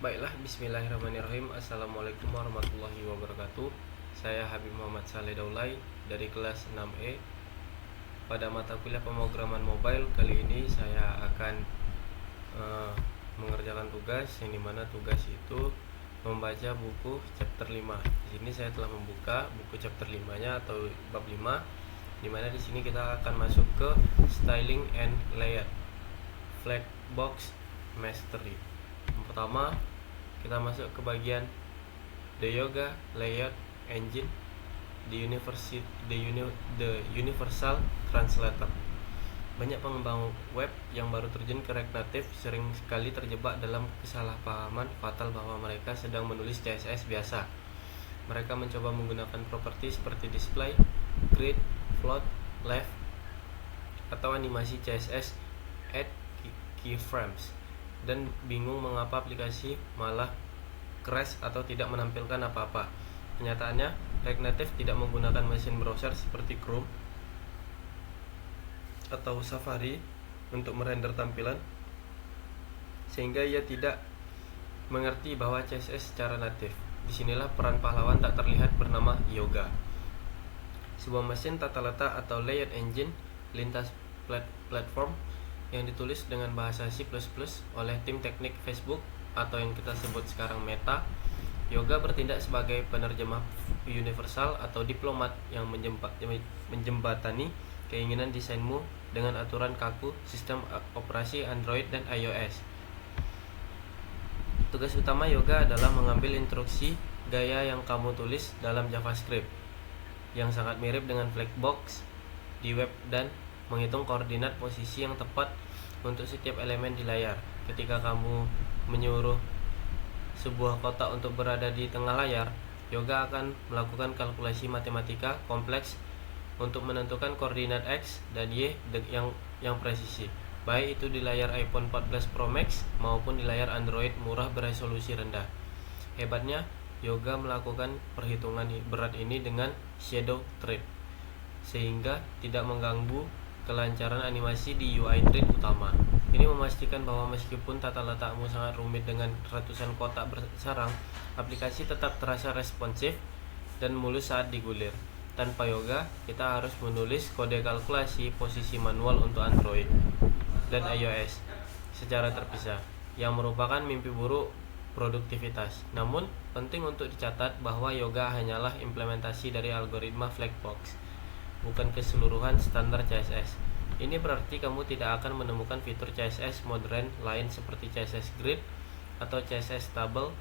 Baiklah, bismillahirrahmanirrahim. Assalamualaikum warahmatullahi wabarakatuh. Saya Habib Muhammad Saleh Daulay dari kelas 6E. Pada mata kuliah pemrograman mobile kali ini saya akan mengerjakan tugas, yang dimana tugas itu membaca buku chapter 5. Di sini saya telah membuka buku chapter 5-nya atau bab 5, dimana di sini kita akan masuk ke styling and layout, Flexbox Mastery. Yang pertama, kita masuk ke bagian The Yoga Layout Engine, the Universal Translator. Banyak pengembang web yang baru terjun ke React Native sering sekali terjebak dalam kesalahpahaman fatal bahwa mereka sedang menulis CSS biasa. Mereka mencoba menggunakan properti seperti display, grid, float, left, atau animasi CSS add keyframes, dan bingung mengapa aplikasi malah crash atau tidak menampilkan apa-apa. Kenyataannya, React Native tidak menggunakan mesin browser seperti Chrome atau Safari untuk merender tampilan, sehingga ia tidak mengerti bahwa CSS secara natif. Disinilah peran pahlawan tak terlihat bernama Yoga, sebuah mesin tata letak atau layout engine lintas platform yang ditulis dengan bahasa C++ oleh tim teknik Facebook atau yang kita sebut sekarang Meta. Yoga bertindak sebagai penerjemah universal atau diplomat yang menjembatani keinginan desainmu dengan aturan kaku sistem operasi Android dan iOS. Tugas utama Yoga adalah mengambil instruksi gaya yang kamu tulis dalam JavaScript yang sangat mirip dengan Flexbox di web dan menghitung koordinat posisi yang tepat untuk setiap elemen di layar. Ketika kamu menyuruh sebuah kotak untuk berada di tengah layar, Yoga akan melakukan kalkulasi matematika kompleks untuk menentukan koordinat X dan Y yang presisi, baik itu di layar iPhone 14 Pro Max maupun di layar Android murah beresolusi rendah. Hebatnya, Yoga melakukan perhitungan berat ini dengan shadow thread, sehingga tidak mengganggu kelancaran animasi di UI thread utama. Ini memastikan bahwa meskipun tata letakmu sangat rumit dengan ratusan kotak bersarang, aplikasi tetap terasa responsif dan mulus saat digulir. Tanpa Yoga, kita harus menulis kode kalkulasi posisi manual untuk Android dan iOS secara terpisah, yang merupakan mimpi buruk produktivitas. Namun, penting untuk dicatat bahwa Yoga hanyalah implementasi dari algoritma Flexbox, bukan keseluruhan standar CSS. Ini berarti kamu tidak akan menemukan fitur CSS modern lain seperti CSS Grid atau CSS Table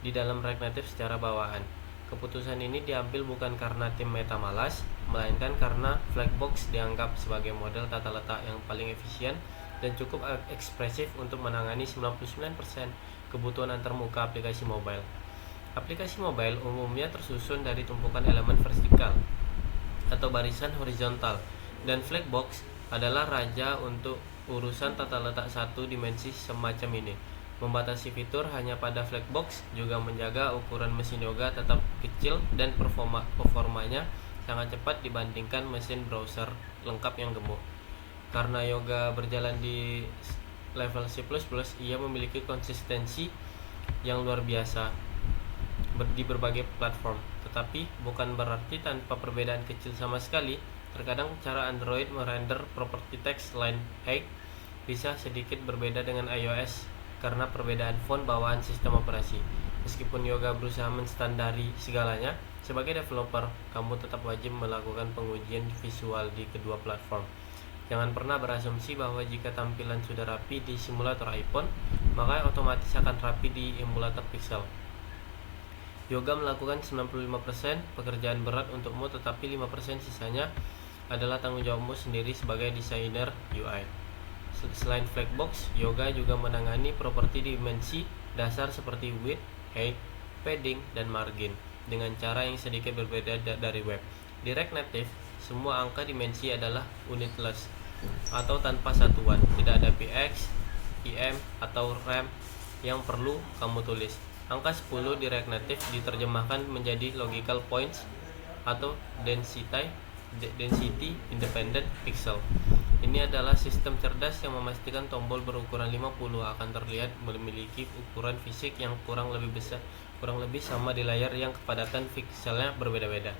di dalam React Native secara bawaan. Keputusan ini diambil bukan karena tim Meta malas, melainkan karena Flexbox dianggap sebagai model tata letak yang paling efisien dan cukup ekspresif untuk menangani 99% kebutuhan antarmuka aplikasi mobile. Aplikasi mobile umumnya tersusun dari tumpukan elemen vertikal atau barisan horizontal, dan Flexbox adalah raja untuk urusan tata letak satu dimensi semacam ini. Membatasi fitur hanya pada Flexbox juga menjaga ukuran mesin Yoga tetap kecil dan performanya sangat cepat dibandingkan mesin browser lengkap yang gemuk. Karena Yoga berjalan di level C++, ia memiliki konsistensi yang luar biasa di berbagai platform. Tetapi bukan berarti tanpa perbedaan kecil sama sekali. Terkadang cara Android merender properti text line 8 bisa sedikit berbeda dengan iOS karena perbedaan font bawaan sistem operasi. Meskipun Yoga berusaha menstandari segalanya, sebagai developer, kamu tetap wajib melakukan pengujian visual di kedua platform. Jangan pernah berasumsi bahwa jika tampilan sudah rapi di simulator iPhone, maka otomatis akan rapi di emulator Pixel. Yoga melakukan 95% pekerjaan berat untukmu, tetapi 5% sisanya adalah tanggung jawabmu sendiri sebagai desainer UI. Selain Flexbox, Yoga juga menangani properti dimensi dasar seperti width, height, padding, dan margin dengan cara yang sedikit berbeda dari web. Di React Native, semua angka dimensi adalah unitless atau tanpa satuan. Tidak ada px, im, atau rem yang perlu kamu tulis. Angka 10 di React Native diterjemahkan menjadi logical points atau density independent pixel Ini adalah sistem cerdas yang memastikan tombol berukuran 50 akan terlihat memiliki ukuran fisik yang kurang lebih sama di layar yang kepadatan pikselnya berbeda-beda.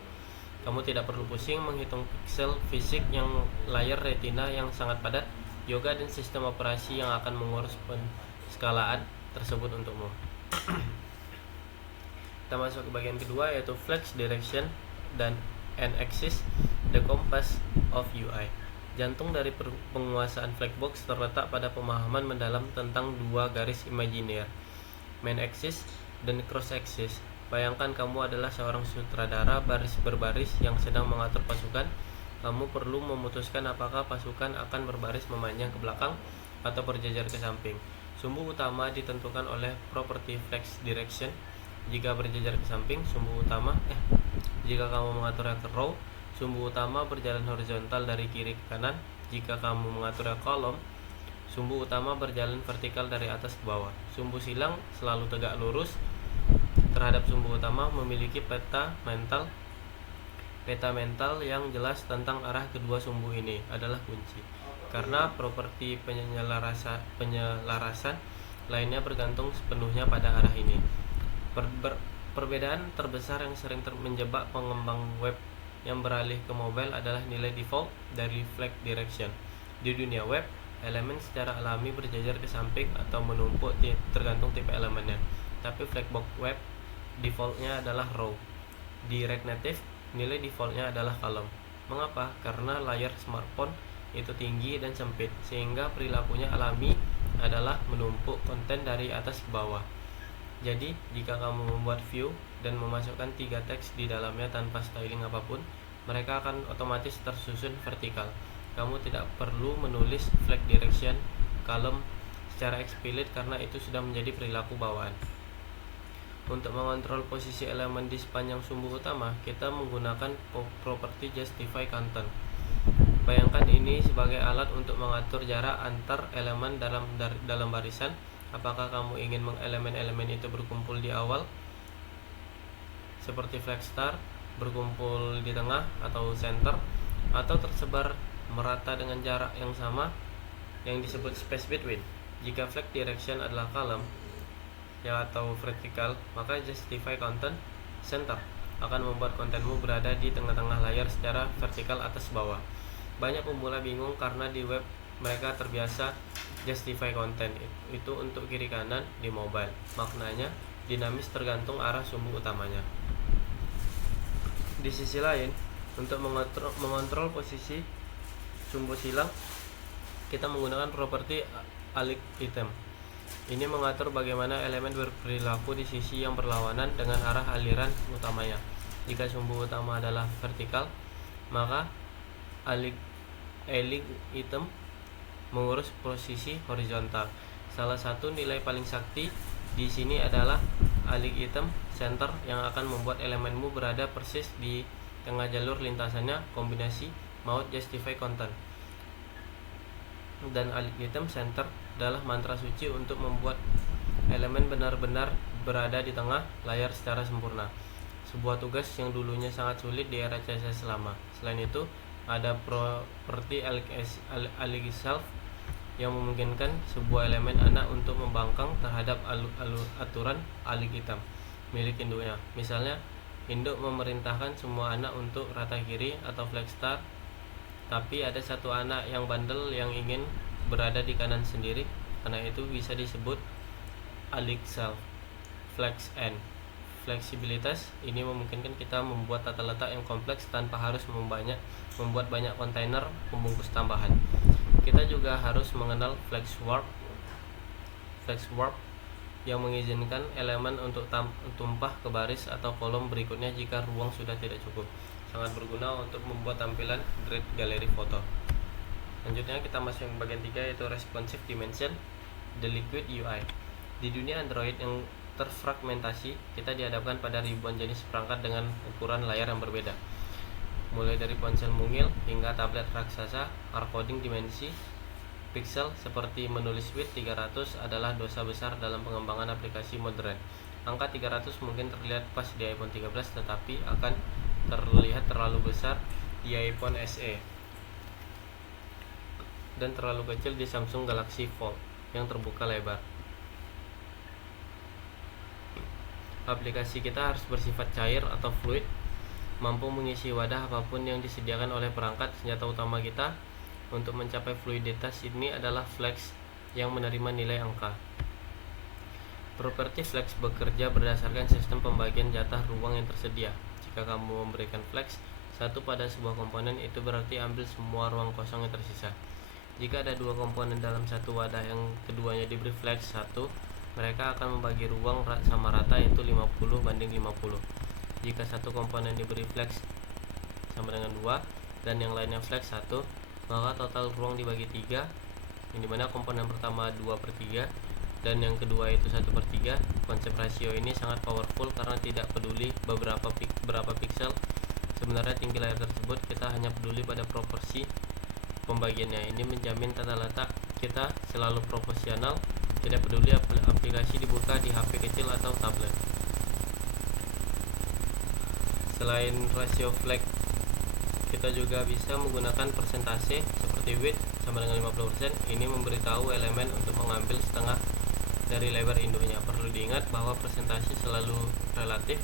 Kamu tidak perlu pusing menghitung piksel fisik yang layar retina yang sangat padat. Yoga dan sistem operasi yang akan mengurus penskalaan tersebut untukmu. Kita masuk ke bagian kedua, yaitu flex direction dan n-axis, the compass of UI. Jantung dari penguasaan Flexbox terletak pada pemahaman mendalam tentang dua garis imajiner, main axis dan cross axis. Bayangkan kamu adalah seorang sutradara baris berbaris yang sedang mengatur pasukan. Kamu perlu memutuskan apakah pasukan akan berbaris memanjang ke belakang atau berjajar ke samping. Sumbu utama ditentukan oleh properti flex direction. Jika berjajar ke samping, jika kamu mengaturnya ke row, sumbu utama berjalan horizontal dari kiri ke kanan. Jika kamu mengaturnya kolom, sumbu utama berjalan vertikal dari atas ke bawah. Sumbu silang selalu tegak lurus terhadap sumbu utama, memiliki peta mental yang jelas tentang arah kedua sumbu ini adalah kunci. Karena properti penyelarasan lainnya bergantung sepenuhnya pada arah ini. Perbedaan terbesar yang sering menjebak pengembang web yang beralih ke mobile adalah nilai default dari flex direction. Di dunia web, elemen secara alami berjajar ke samping atau menumpuk tergantung tipe elemennya. Tapi Flexbox web defaultnya adalah row. Di React Native, nilai defaultnya adalah column. Mengapa? Karena layar smartphone itu tinggi dan sempit, sehingga perilakunya alami adalah menumpuk konten dari atas ke bawah. Jadi, jika kamu membuat view dan memasukkan 3 teks di dalamnya tanpa styling apapun, mereka akan otomatis tersusun vertikal. Kamu tidak perlu menulis flex direction column secara eksplisit karena itu sudah menjadi perilaku bawaan. Untuk mengontrol posisi elemen di sepanjang sumbu utama, kita menggunakan properti justify content. Bayangkan ini sebagai alat untuk mengatur jarak antar elemen dalam barisan. Apakah kamu ingin elemen-elemen itu berkumpul di awal seperti flex star, berkumpul di tengah atau center, atau tersebar merata dengan jarak yang sama yang disebut space between? Jika flex direction adalah column atau vertikal, maka justify content center akan membuat kontenmu berada di tengah-tengah layar secara vertikal atas bawah. Banyak pemula bingung karena di web mereka terbiasa justify content itu untuk kiri kanan di mobile. Maknanya dinamis tergantung arah sumbu utamanya. Di sisi lain, untuk mengontrol posisi sumbu silang, kita menggunakan properti alik item. Ini mengatur bagaimana elemen berperilaku di sisi yang berlawanan dengan arah aliran utamanya. Jika sumbu utama adalah vertikal, maka alik item mengurus posisi horizontal. Salah satu nilai paling sakti di sini adalah alik item center yang akan membuat elemenmu berada persis di tengah jalur lintasannya. Kombinasi mount justify content dan alik item center adalah mantra suci untuk membuat elemen benar-benar berada di tengah layar secara sempurna. Sebuah tugas yang dulunya sangat sulit di era CSS lama. Selain itu, ada properti alik self yang memungkinkan sebuah elemen anak untuk membangkang terhadap aturan alik hitam milik induknya. Misalnya, induk memerintahkan semua anak untuk rata kiri atau flex star, tapi ada satu anak yang bandel yang ingin berada di kanan sendiri. Karena itu bisa disebut alik self. Flex n. Fleksibilitas ini memungkinkan kita membuat tata letak yang kompleks tanpa harus membuat banyak kontainer pembungkus tambahan. Kita juga harus mengenal flex warp yang mengizinkan elemen untuk tumpah ke baris atau kolom berikutnya jika ruang sudah tidak cukup. Sangat berguna untuk membuat tampilan grid galeri foto. Selanjutnya kita masuk ke bagian 3, yaitu responsive dimension, the liquid UI. Di dunia Android yang terfragmentasi, kita dihadapkan pada ribuan jenis perangkat dengan ukuran layar yang berbeda, mulai dari ponsel mungil hingga tablet raksasa. Hardcoding dimensi pixel seperti menulis width 300 adalah dosa besar dalam pengembangan aplikasi modern. Angka 300 mungkin terlihat pas di iPhone 13, tetapi akan terlihat terlalu besar di iPhone SE. dan terlalu kecil di Samsung Galaxy Fold yang terbuka lebar. Aplikasi kita harus bersifat cair atau fluid, mampu mengisi wadah apapun yang disediakan oleh perangkat. Senjata utama kita untuk mencapai fluiditas ini adalah flex yang menerima nilai angka. Properti flex bekerja berdasarkan sistem pembagian jatah ruang yang tersedia. Jika kamu memberikan flex 1 pada sebuah komponen, itu berarti ambil semua ruang kosong yang tersisa. Jika ada 2 komponen dalam satu wadah yang keduanya diberi flex 1, mereka akan membagi ruang sama rata, yaitu 50/50. Jika satu komponen diberi flex sama dengan 2 dan yang lainnya flex 1, maka total ruang dibagi 3, yang dimana komponen pertama 2/3 dan yang kedua itu 1/3. Konsep rasio ini sangat powerful karena tidak peduli berapa piksel sebenarnya tinggi layar tersebut, kita hanya peduli pada proporsi pembagiannya. Ini menjamin tata letak kita selalu proporsional, tidak peduli aplikasi dibuka di HP kecil atau tablet. Selain rasio flex, kita juga bisa menggunakan persentase seperti width sama dengan 50%. Ini memberitahu elemen untuk mengambil setengah dari lebar induknya. Perlu diingat bahwa persentase selalu relatif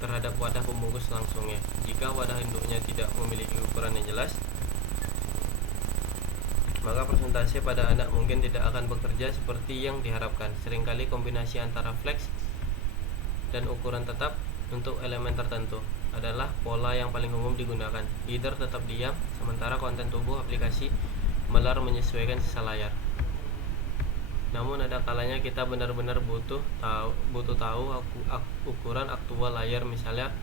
terhadap wadah pembungkus langsungnya. Jika wadah induknya tidak memiliki ukuran yang jelas, maka persentase pada anak mungkin tidak akan bekerja seperti yang diharapkan. Seringkali kombinasi antara flex dan ukuran tetap untuk elemen tertentu adalah pola yang paling umum digunakan. Header tetap diam, sementara konten tubuh aplikasi melar menyesuaikan sisa layar. Namun ada kalanya kita benar-benar butuh tahu ukuran aktual layar, misalnya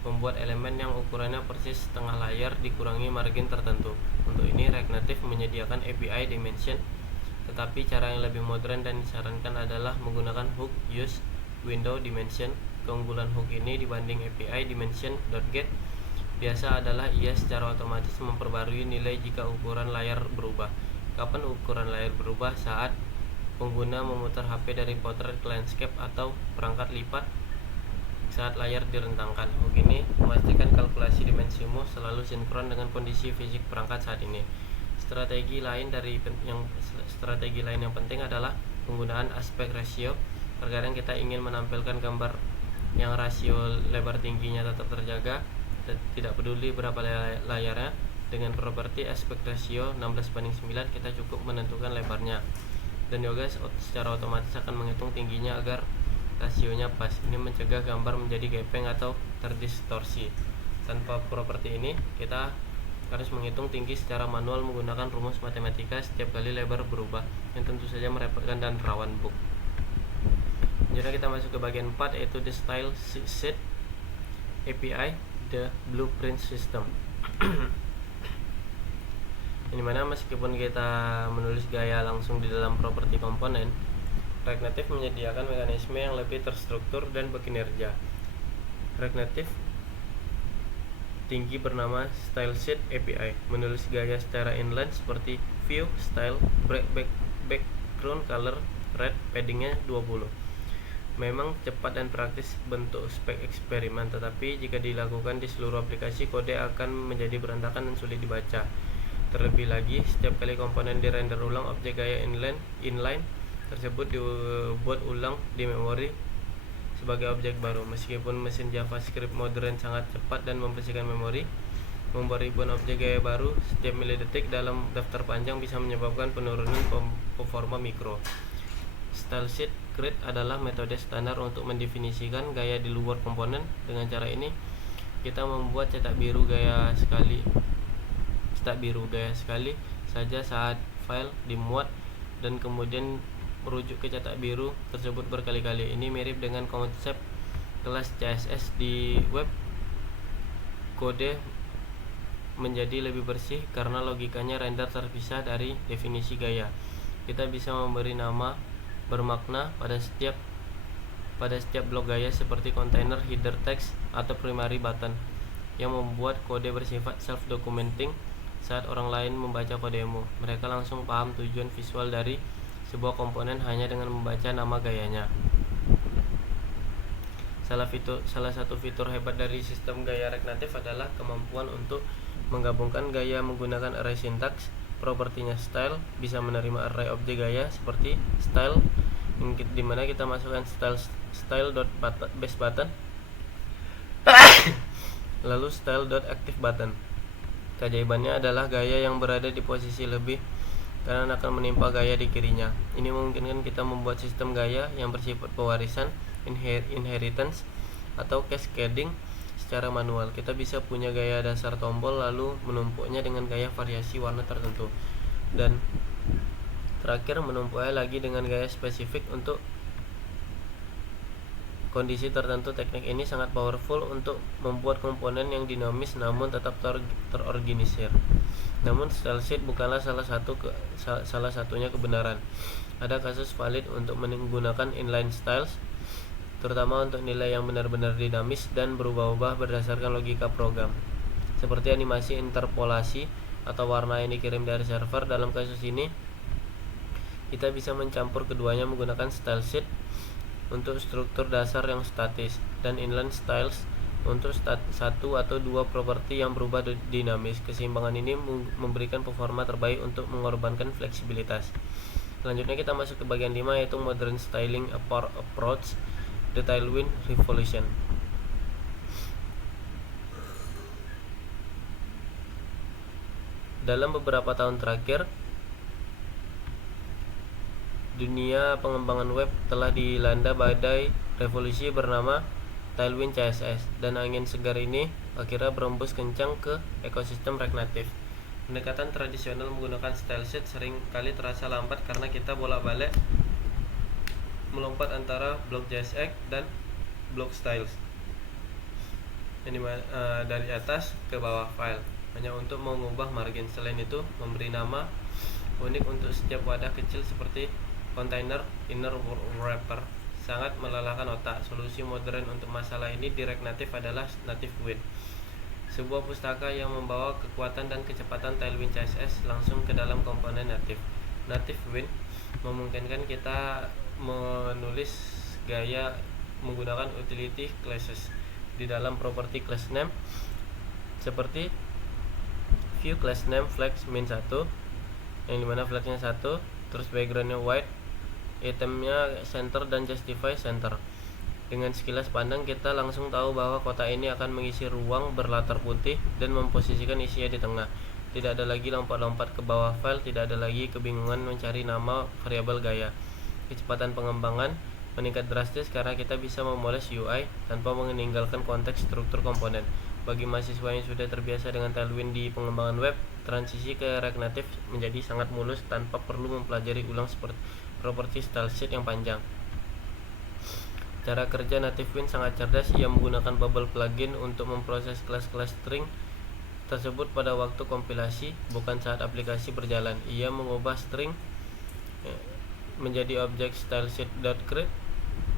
membuat elemen yang ukurannya persis setengah layar dikurangi margin tertentu. Untuk ini Reaknative menyediakan API Dimension, tetapi cara yang lebih modern dan disarankan adalah menggunakan hook use window dimension. Keunggulan hook ini dibanding API Dimension.get biasa adalah ia secara otomatis memperbarui nilai jika ukuran layar berubah. Kapan ukuran layar berubah? Saat pengguna memutar HP dari portrait ke landscape atau perangkat lipat saat layar direntangkan. Hook ini memastikan kalkulasi dimensimu selalu sinkron dengan kondisi fisik perangkat saat ini. Strategi lain yang penting adalah penggunaan aspect ratio. Terkadang kita ingin menampilkan gambar yang rasio lebar tingginya tetap terjaga, tidak peduli berapa layarnya. Dengan properti aspect ratio 16:9, kita cukup menentukan lebarnya, dan juga secara otomatis akan menghitung tingginya agar rasionya pas. Ini mencegah gambar menjadi gepeng atau terdistorsi. Tanpa properti ini, kita harus menghitung tinggi secara manual menggunakan rumus matematika setiap kali lebar berubah, yang tentu saja merepotkan dan rawan bug. Jadi kita masuk ke bagian 4, yaitu the style sheet API, the blueprint system. Ini mana meskipun kita menulis gaya langsung di dalam properti komponen, Reaknative menyediakan mekanisme yang lebih terstruktur dan berkinerja. Reaknative tinggi bernama Style Sheet API menulis gaya secara inline seperti view, style, background color, red, paddingnya 20. Memang cepat dan praktis bentuk spek eksperimen, tetapi jika dilakukan di seluruh aplikasi, kode akan menjadi berantakan dan sulit dibaca. Terlebih lagi, setiap kali komponen dirender ulang, objek gaya inline tersebut dibuat ulang di memori sebagai objek baru. Meskipun mesin JavaScript modern sangat cepat dan membersihkan memori, membuat ribuan objek gaya baru setiap milidetik dalam daftar panjang bisa menyebabkan penurunan performa mikro. Style sheet grid adalah metode standar untuk mendefinisikan gaya di luar komponen. Dengan cara ini, kita membuat cetak biru gaya sekali saja saat file dimuat dan kemudian merujuk ke cetak biru tersebut berkali-kali. Ini mirip dengan konsep kelas CSS di web. Kode menjadi lebih bersih karena logikanya render terpisah dari definisi gaya. Kita bisa memberi nama bermakna pada setiap blok gaya seperti container, header text, atau primary button, yang membuat kode bersifat self-documenting. Saat orang lain membaca kodemu, mereka langsung paham tujuan visual dari sebuah komponen hanya dengan membaca nama gayanya. Salah satu fitur hebat dari sistem gaya Reaknative adalah kemampuan untuk menggabungkan gaya menggunakan array syntax. propertinya style bisa menerima array objek gaya seperti style, dimana kita masukkan style.base button lalu style.active-button. Keajaibannya adalah gaya yang berada di posisi lebih kanan akan menimpa gaya di kirinya. Ini memungkinkan kita membuat sistem gaya yang bersifat pewarisan, inheritance, atau cascading secara manual. Kita bisa punya gaya dasar tombol lalu menumpuknya dengan gaya variasi warna tertentu, dan terakhir menumpuknya lagi dengan gaya spesifik untuk kondisi tertentu. Teknik ini sangat powerful untuk membuat komponen yang dinamis namun tetap terorganisir. Namun style sheet bukanlah salah satunya kebenaran. Ada kasus valid untuk menggunakan inline styles, terutama untuk nilai yang benar-benar dinamis dan berubah-ubah berdasarkan logika program, seperti animasi interpolasi atau warna yang dikirim dari server. Dalam kasus ini, kita bisa mencampur keduanya menggunakan style sheet untuk struktur dasar yang statis dan inline styles untuk satu atau dua properti yang berubah dinamis. Keseimbangan ini memberikan performa terbaik untuk mengorbankan fleksibilitas. Selanjutnya kita masuk ke bagian 5, yaitu Modern Styling Approach, The Tailwind Revolution. Dalam beberapa tahun terakhir, dunia pengembangan web telah dilanda badai revolusi bernama Tailwind CSS, dan angin segar ini akhirnya berembus kencang ke ekosistem React Native. Pendekatan tradisional menggunakan style sheet sering kali terasa lambat karena kita bolak-balik melompat antara blok JSX dan blok styles dari atas ke bawah file hanya untuk mengubah margin. Selain itu, memberi nama unik untuk setiap wadah kecil seperti container inner wrapper sangat melelahkan otak. Solusi modern untuk masalah ini di React Native adalah Native-Win, sebuah pustaka yang membawa kekuatan dan kecepatan Tailwind CSS langsung ke dalam komponen native. Native-Win memungkinkan kita menulis gaya menggunakan utility classes di dalam properti class name, seperti view class name flags min1, yang dimana flagnya 1, terus backgroundnya white, itemnya center dan justify center. Dengan sekilas pandang kita langsung tahu bahwa kotak ini akan mengisi ruang berlatar putih dan memposisikan isinya di tengah. Tidak ada lagi lompat-lompat ke bawah file, tidak ada lagi kebingungan mencari nama variabel gaya. Kecepatan pengembangan meningkat drastis karena kita bisa memoles UI tanpa meninggalkan konteks struktur komponen. Bagi mahasiswa yang sudah terbiasa dengan Tailwind di pengembangan web, transisi ke React Native menjadi sangat mulus tanpa perlu mempelajari ulang seperti properti style sheet yang panjang. Cara kerja Native-Win sangat cerdas. Ia menggunakan bubble plugin untuk memproses kelas-kelas string tersebut pada waktu kompilasi, bukan saat aplikasi berjalan. Ia mengubah string menjadi objek stylesheet.create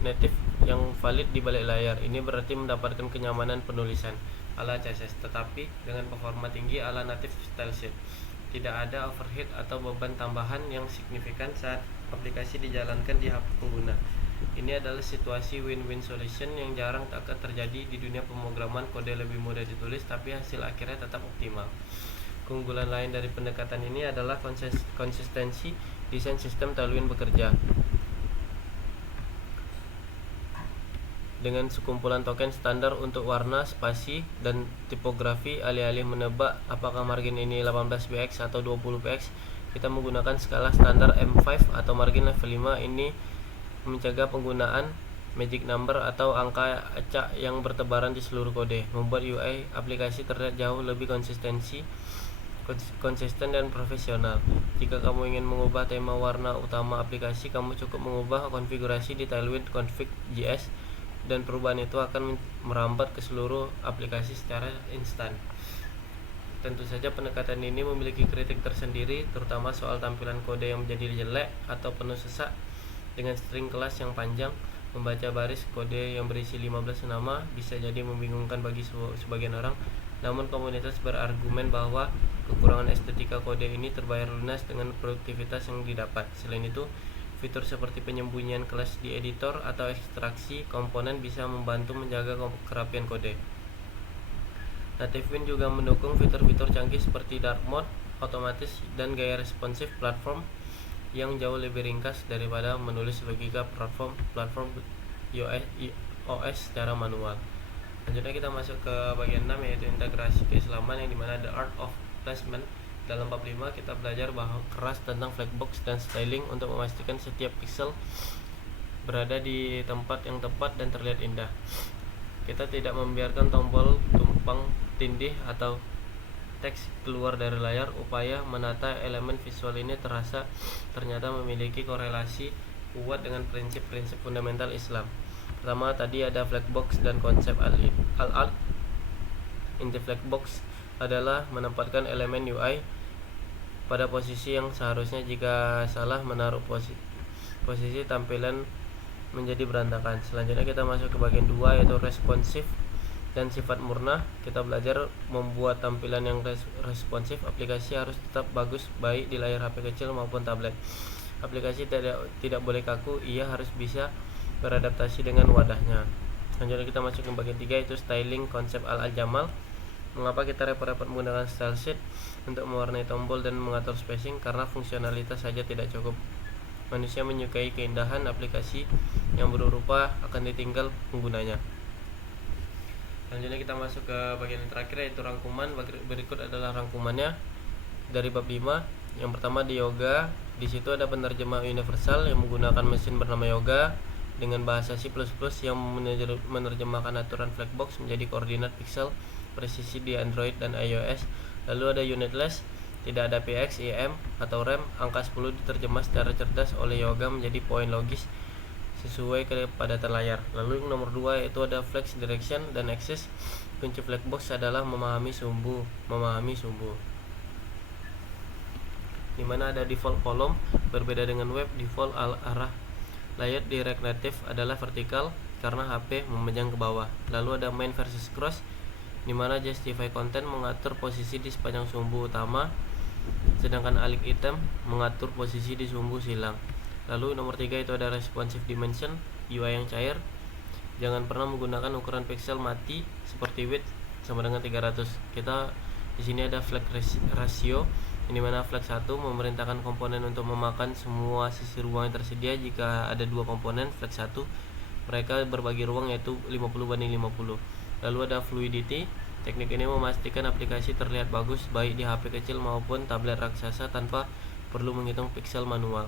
native yang valid di balik layar. Ini berarti mendapatkan kenyamanan penulisan ala CSS, tetapi dengan performa tinggi ala native style sheet. Tidak ada overhead atau beban tambahan yang signifikan saat aplikasi dijalankan di HP pengguna. Ini adalah situasi win-win solution yang jarang akan terjadi di dunia pemrograman. Kode lebih mudah ditulis, tapi hasil akhirnya tetap optimal. Keunggulan lain dari pendekatan ini adalah konsistensi desain sistem Tailwind bekerja. Dengan sekumpulan token standar untuk warna, spasi, dan tipografi, alih-alih menebak apakah margin ini 18px atau 20px, kita menggunakan skala standar M5 atau margin level 5. Ini mencegah penggunaan magic number atau angka acak yang bertebaran di seluruh kode, membuat UI aplikasi terlihat jauh lebih konsisten dan profesional. Jika kamu ingin mengubah tema warna utama aplikasi, kamu cukup mengubah konfigurasi di Tailwind config.js dan perubahan itu akan merambat ke seluruh aplikasi secara instan. Tentu saja pendekatan ini memiliki kritik tersendiri, terutama soal tampilan kode yang menjadi jelek atau penuh sesak dengan string kelas yang panjang. Membaca baris kode yang berisi 15 nama bisa jadi membingungkan bagi sebagian orang, namun komunitas berargumen bahwa kekurangan estetika kode ini terbayar lunas dengan produktivitas yang didapat. Selain itu, fitur seperti penyembunyian kelas di editor atau ekstraksi komponen bisa membantu menjaga kerapian kode. Native-Win juga mendukung fitur-fitur canggih seperti dark mode, otomatis dan gaya responsif platform yang jauh lebih ringkas daripada menulis logika platform OS secara manual. Selanjutnya kita masuk ke bagian 6, yaitu integrasi keislaman, yang dimana the art of placement. Dalam bab 5 kita belajar bahwa keras tentang flagbox dan styling untuk memastikan setiap pixel berada di tempat yang tepat dan terlihat indah. Kita tidak membiarkan tombol tumpang tindih atau teks keluar dari layar. Upaya menata elemen visual ini ternyata memiliki korelasi kuat dengan prinsip-prinsip fundamental Islam. Pertama, tadi ada flagbox dan konsep al-art. Inti flagbox adalah menempatkan elemen UI pada posisi yang seharusnya. Jika salah menaruh posisi tampilan menjadi berantakan. Selanjutnya kita masuk ke bagian 2, yaitu responsif dan sifat murna. Kita belajar membuat tampilan yang responsif. Aplikasi harus tetap bagus baik di layar HP kecil maupun tablet. Aplikasi tidak boleh kaku, ia harus bisa beradaptasi dengan wadahnya. Selanjutnya kita masuk ke bagian 3, yaitu styling, konsep al-jamal. Mengapa kita repot-repot menggunakan style sheet untuk mewarnai tombol dan mengatur spacing? Karena fungsionalitas saja tidak cukup. Manusia menyukai keindahan. Aplikasi yang berupa akan ditinggal penggunanya. Selanjutnya kita masuk ke bagian yang terakhir, yaitu rangkuman. Berikut adalah rangkumannya dari bab 5. Yang pertama di yoga. Di situ ada penerjemah universal yang menggunakan mesin bernama Yoga dengan bahasa C++ yang menerjemahkan aturan flagbox menjadi koordinat pixel presisi di Android dan iOS. Lalu ada unitless, tidak ada PX, IM atau RAM. Angka 10 diterjemah secara cerdas oleh Yoga menjadi poin logis sesuai kepadatan layar. Lalu yang nomor 2, yaitu ada flex, direction, dan axis. Kunci flagbox adalah memahami sumbu, di mana ada default column. Berbeda dengan web, default arah layout di React Native adalah vertikal karena HP memanjang ke bawah. Lalu ada main versus cross, di mana justify content mengatur posisi di sepanjang sumbu utama, sedangkan alik item mengatur posisi di sumbu silang. Lalu nomor 3, itu ada responsive dimension, UI yang cair. Jangan pernah menggunakan ukuran pixel mati seperti width sama dengan 300. Kita di sini ada flag ratio, di mana flag 1 memerintahkan komponen untuk memakan semua sisi ruang yang tersedia. Jika ada 2 komponen flag 1, mereka berbagi ruang, yaitu 50/50. Lalu ada fluidity. Teknik ini memastikan aplikasi terlihat bagus baik di HP kecil maupun tablet raksasa tanpa perlu menghitung pixel manual.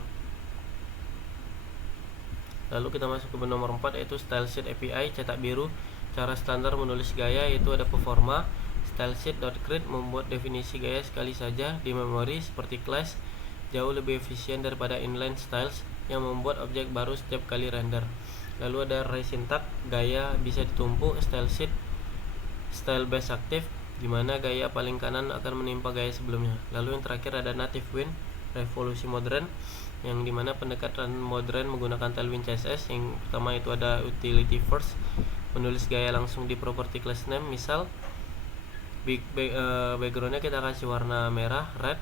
Lalu kita masuk ke nomor 4, yaitu stylesheet API, cetak biru. Cara standar menulis gaya yaitu ada performa. Stylesheet.create membuat definisi gaya sekali saja di memori seperti class, jauh lebih efisien daripada inline styles yang membuat objek baru setiap kali render. Lalu ada resyntax, gaya bisa ditumpuk. Stylesheet style base aktif, di mana gaya paling kanan akan menimpa gaya sebelumnya. Lalu yang terakhir ada native win, revolusi modern, yang dimana pendekatan modern menggunakan Tailwind CSS. Yang pertama itu ada utility first, menulis gaya langsung di property class name. Misal backgroundnya kita kasih warna merah red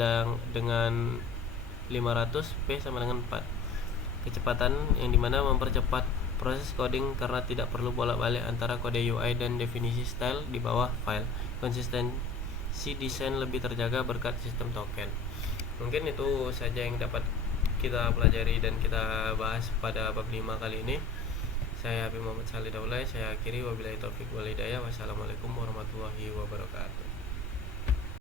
dan dengan 500p sama dengan 4. Kecepatan, yang dimana mempercepat proses coding karena tidak perlu bolak-balik antara kode UI dan definisi style di bawah file. Konsistensi desain lebih terjaga berkat sistem token. Mungkin itu saja yang dapat kita pelajari dan kita bahas pada bab 5 kali ini. Saya Habib Muhammad Salih Daulay, saya akhiri, wabillahi taufik wal hidayah. Wassalamualaikum warahmatullahi wabarakatuh.